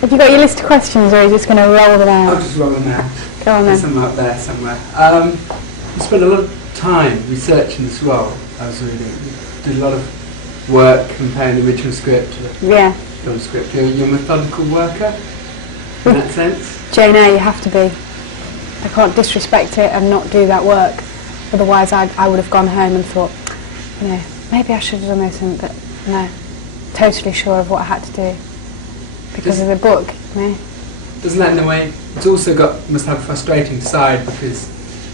Have you got your list of questions, or are you just going to roll them out? I'll just roll them out. Go on then. There's some up there somewhere. You spent a lot of time researching this role. I was reading. You did a lot of work comparing the original script to the film script. You're a methodical worker in that sense? Jane Eyre, you have to be. I can't disrespect it and not do that work. Otherwise I would have gone home and thought, you know, maybe I should have done this, but no. Totally sure of what I had to do because of the book. You know? Doesn't that in a way, it's also must have a frustrating side because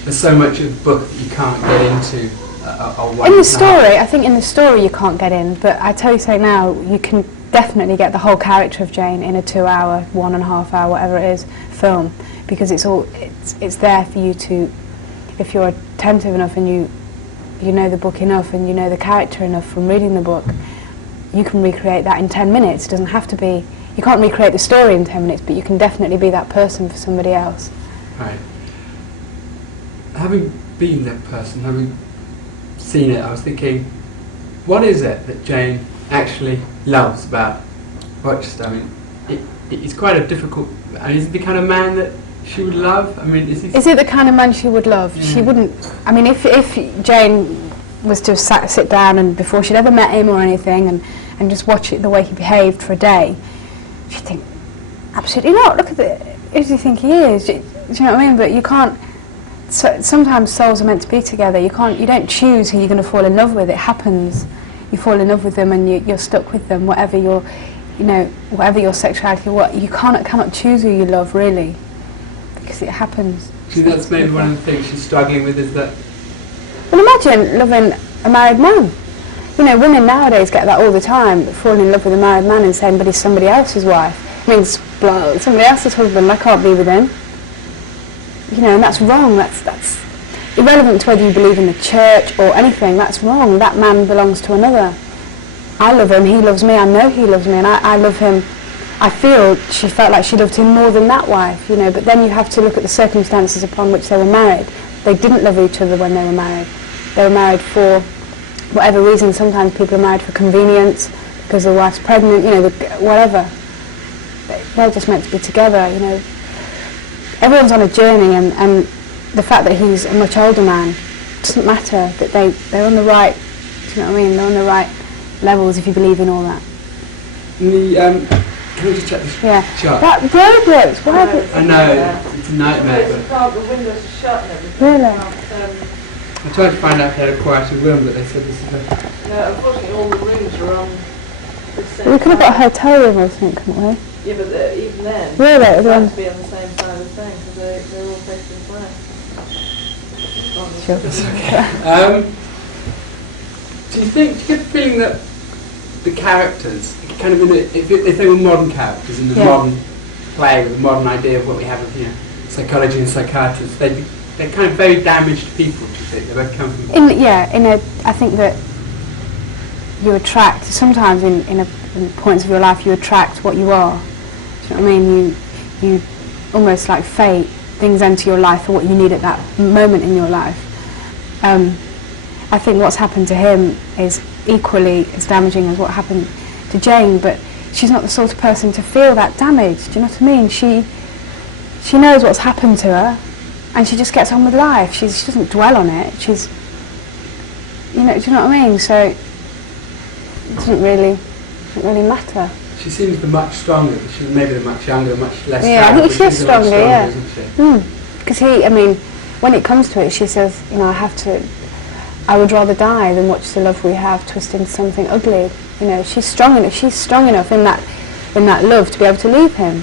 there's so much of the book that you can't get into in the story, I think in the story you can't get in, but I tell you so now, you can definitely get the whole character of Jane in a 2 hour, 1.5 hour, whatever it is, film, because it's there for you to, if you're attentive enough and you know the book enough and you know the character enough from reading the book, you can recreate that in 10 minutes. It doesn't have to be, you can't recreate the story in 10 minutes, but you can definitely be that person for somebody else. Right. Having been that person, having seen it, I was thinking, what is it that Jane actually loves about Rochester? I mean, it's quite a difficult, I mean, is it the kind of man that she would love? I mean, is it the kind of man she would love? She wouldn't, I mean, if Jane was to sit down and before she'd ever met him or anything and just watch it the way he behaved for a day, she'd think, absolutely not, look at it, who do you think he is? Do you know what I mean? But you can't, sometimes souls are meant to be together. You don't choose who you're going to fall in love with. It happens. You fall in love with them and you're stuck with them, whatever your, whatever your sexuality, you cannot choose who you love, really, because it happens. See, that's maybe one of the things she's struggling with, is that... Well, imagine loving a married man. You know, women nowadays get that all the time, falling in love with a married man and saying, but he's somebody else's wife. It means, well, somebody else's husband, I can't be with him. You know, and that's wrong. That's irrelevant to whether you believe in the church or anything. That's wrong. That man belongs to another. I love him, he loves me, I know he loves me, and I love him. I feel she felt like she loved him more than that wife, you know, but then you have to look at the circumstances upon which they were married. They didn't love each other when they were married. They were married for whatever reason. Sometimes people are married for convenience, because the wife's pregnant, you know, whatever. They're just meant to be together, you know. Everyone's on a journey, and the fact that he's a much older man doesn't matter, that they're on the right, do you know what I mean, they're on the right levels if you believe in all that. Can we just check this chart? That roadworks, why have it? I know, it's a nightmare. The windows are shut and everything. Really? I tried to find out if they had a quieter room, but they said this is a... No, unfortunately all the rooms are on the same We could have got a hotel room or something, couldn't we? Yeah, but even then, really? they have to be on the same side of the thing, because they're all facing the Sure. That's okay. Do you get the feeling that the characters, kind of if they were modern characters in the modern play with a modern idea of what we have of, you know, psychology and psychiatrists, they're kind of very damaged people, do you think? They both come from... I think that you attract, sometimes in points of your life, you attract what you are. Do you know what I mean? You almost like fate, things enter your life for what you need at that moment in your life. I think what's happened to him is equally as damaging as what happened to Jane, but she's not the sort of person to feel that damage. Do you know what I mean? She knows what's happened to her, and she just gets on with life. She doesn't dwell on it. She's, do you know what I mean? So it doesn't really matter. She seems much stronger. She's maybe much younger, much less. Yeah, I think she's stronger. Yeah, isn't she? Because when it comes to it, she says, you know, I would rather die than watch the love we have twist into something ugly. You know, she's strong enough. She's strong enough in that love to be able to leave him.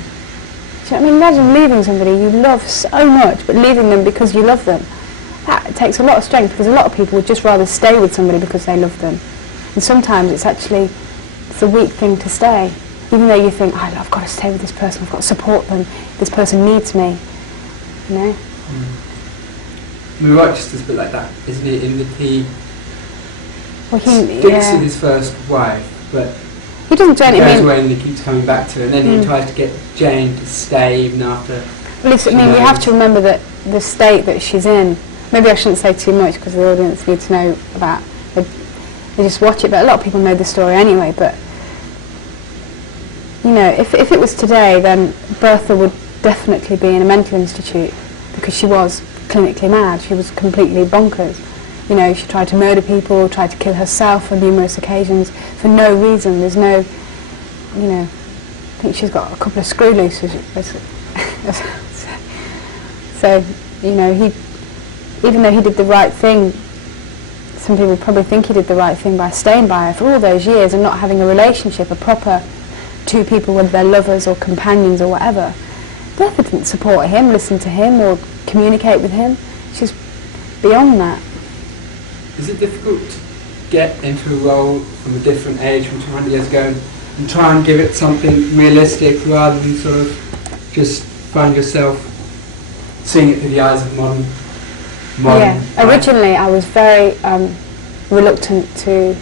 Do you know what I mean? Imagine leaving somebody you love so much, but leaving them because you love them. That takes a lot of strength, because a lot of people would just rather stay with somebody because they love them. And sometimes it's a weak thing to stay, even though you think, I've got to stay with this person, I've got to support them, this person needs me, you know? I mean, Rochester's a bit like that, isn't he? In that he sticks with his first wife, but he doesn't do anything. He goes away and he keeps coming back to her, and then he tries to get Jane to stay even after. Well, we have to remember that the state that she's in. Maybe I shouldn't say too much because the audience need to know about. They just watch it, but a lot of people know the story anyway. But You know, if it was today, then Bertha would definitely be in a mental institute, because she was clinically mad. She was completely bonkers. You know, she tried to murder people, tried to kill herself on numerous occasions for no reason. There's no, you know, I think she's got a couple of screw looses. So, you know, even though he did the right thing, some people probably think he did the right thing by staying by her for all those years and not having a relationship, a proper two people, whether they're lovers or companions or whatever. Bertha didn't support him, listen to him or communicate with him. She's beyond that. Is it difficult to get into a role from a different age from 200 years ago and try and give it something realistic rather than sort of just find yourself seeing it through the eyes of modern Yeah, originally I was very reluctant to,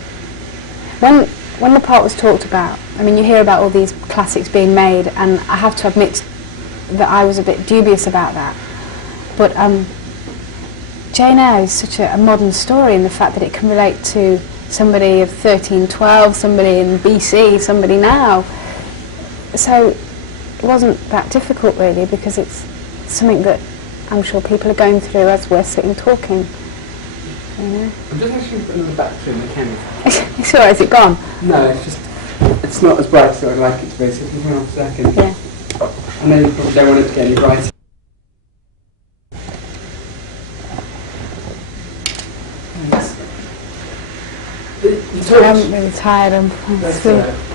when the part was talked about, I mean, you hear about all these classics being made, and I have to admit that I was a bit dubious about that. But Jane Eyre is such a modern story in the fact that it can relate to somebody of 1312, somebody in BC, somebody now. So it wasn't that difficult really, because it's something that I'm sure people are going through as we're sitting talking. You know? I'm just actually putting the battery in the camera. It's alright, is it gone? No, it's just, it's not as bright as I'd like it to be, so if you hang on a second. Yeah. I know you probably don't want it to get any brighter. I haven't really tired. I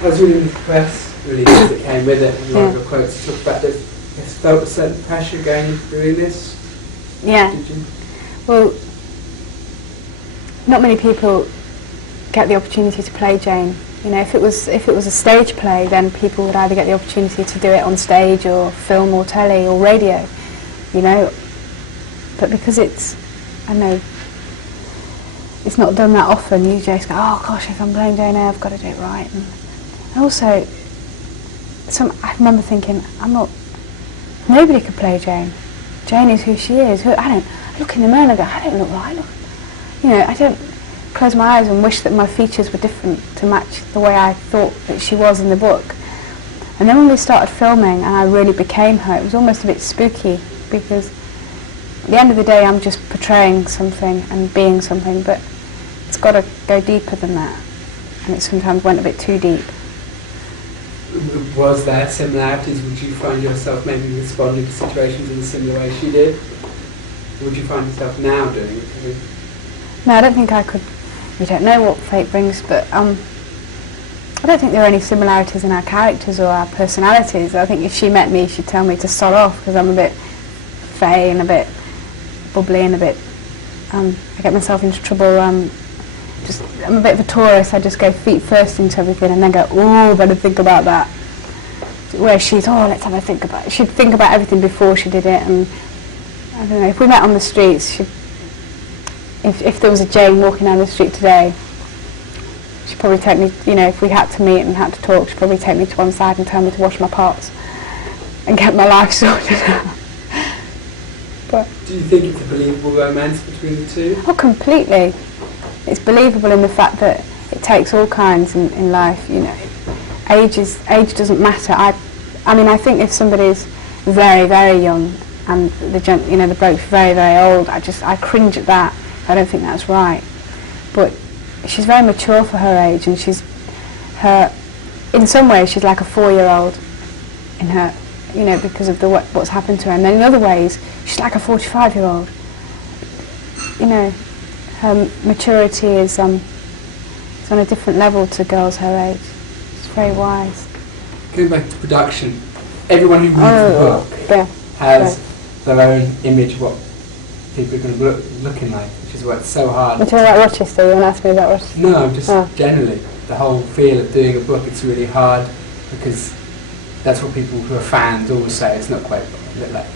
was reading the press release that came with it, and one of your quotes talked about this. Yes, felt a certain pressure going into doing this. Yeah. Did you? Well, not many people get the opportunity to play Jane. You know, if it was a stage play, then people would either get the opportunity to do it on stage or film or telly or radio. You know, but because it's, I don't know, it's not done that often. You just go, oh gosh, if I'm playing Jane Eyre, I've got to do it right. And also, I remember thinking, nobody could play Jane. Jane is who she is. I look in the mirror and I go, I don't look right. You know, I don't close my eyes and wish that my features were different to match the way I thought that she was in the book. And then when we started filming and I really became her, it was almost a bit spooky, because at the end of the day I'm just portraying something and being something, but it's got to go deeper than that, and it sometimes went a bit too deep. Was there similarities? Would you find yourself maybe responding to situations in a similar way she did? Or would you find yourself now doing it? No, I don't think I could. We don't know what fate brings, but I don't think there are any similarities in our characters or our personalities. I think if she met me, she'd tell me to sod off, because I'm a bit fey and a bit bubbly and a bit, I get myself into trouble. I'm a bit of a Taurus. I just go feet first into everything and then go, oh, better think about that. Where she's, oh, let's have a think about it. She'd think about everything before she did it, and I don't know, if we met on the streets, if there was a Jane walking down the street today, she'd probably take me, you know, if we had to meet and had to talk, she'd probably take me to one side and tell me to wash my pots and get my life sorted out. But do you think it's a believable romance between the two? Oh, completely. It's believable in the fact that it takes all kinds in life, you know. Age doesn't matter. I mean, I think if somebody's very, very young and the bloke's very, very old, I cringe at that. I don't think that's right. But she's very mature for her age, and in some ways she's like a 4-year-old in her, you know, because of what's happened to her. And then in other ways she's like a 45-year-old. You know, her maturity is on a different level to girls her age. It's very wise. Going back to production, everyone who reads the book has their own image of what people are going to be looking like, which is why it's so hard. You're talking about Rochester? You want to ask me about Rochester? No, just generally. The whole feel of doing a book, it's really hard, because that's what people who are fans always say. It's not quite like.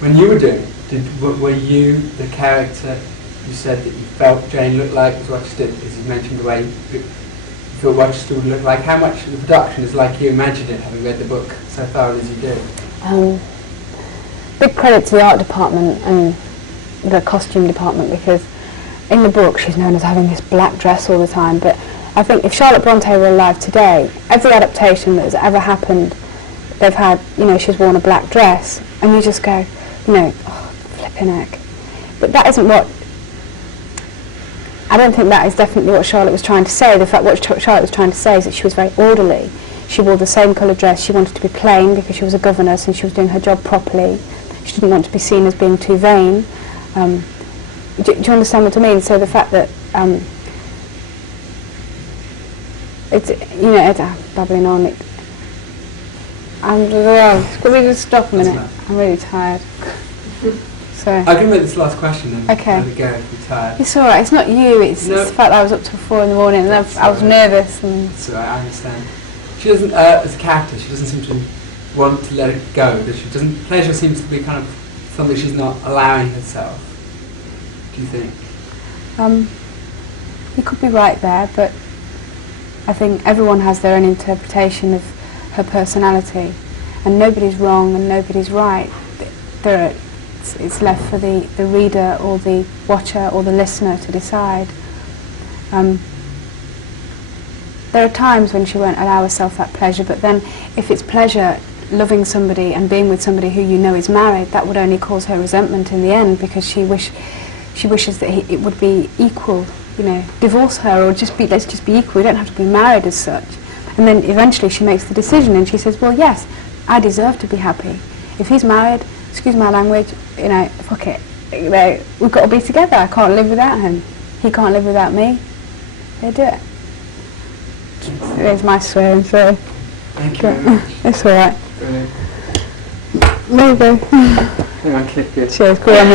When you were doing it, were you the character you said that you felt Jane looked like as Rochester, as you mentioned the way you thought Rochester would look like? How much of the production is like you imagined it, having read the book so thoroughly as you did? Big credit to the art department and the costume department, because in the book she's known as having this black dress all the time, but I think if Charlotte Bronte were alive today, every adaptation that has ever happened, they've had, you know, she's worn a black dress, and you just go, you know, oh, flipping heck. But that isn't what, I don't think that is definitely what Charlotte was trying to say. The fact what Charlotte was trying to say is that she was very orderly. She wore the same coloured dress. She wanted to be plain because she was a governess and she was doing her job properly. She didn't want to be seen as being too vain. Do you understand what I mean? So the fact that it's, you know, it's babbling on. Could we just stop a minute? I'm really tired. So I can make this last question then. Okay. Let it go if you're tired. it's all right. It's not you. It's the fact that I was up till 4 in the morning and I was nervous. And So I understand. She doesn't, as a character, she doesn't seem to want to let it go. Does she? Pleasure seems to be kind of something she's not allowing herself. Do you think? You could be right there, but I think everyone has their own interpretation of her personality, and nobody's wrong and nobody's right. It's left for the reader or the watcher or the listener to decide. There are times when she won't allow herself that pleasure, but then if it's pleasure loving somebody and being with somebody who you know is married, that would only cause her resentment in the end, because she wishes that it would be equal, you know, divorce her or let's just be equal, we don't have to be married as such. And then eventually she makes the decision and she says, well, yes, I deserve to be happy. If he's married, excuse my language, you know, fuck it, you know, we've got to be together. I can't live without him. He can't live without me. They do it. There's my swearing, sorry. Thank you very much. It's alright. Brilliant. There you go. Hang on, clip it. Cheers, go on.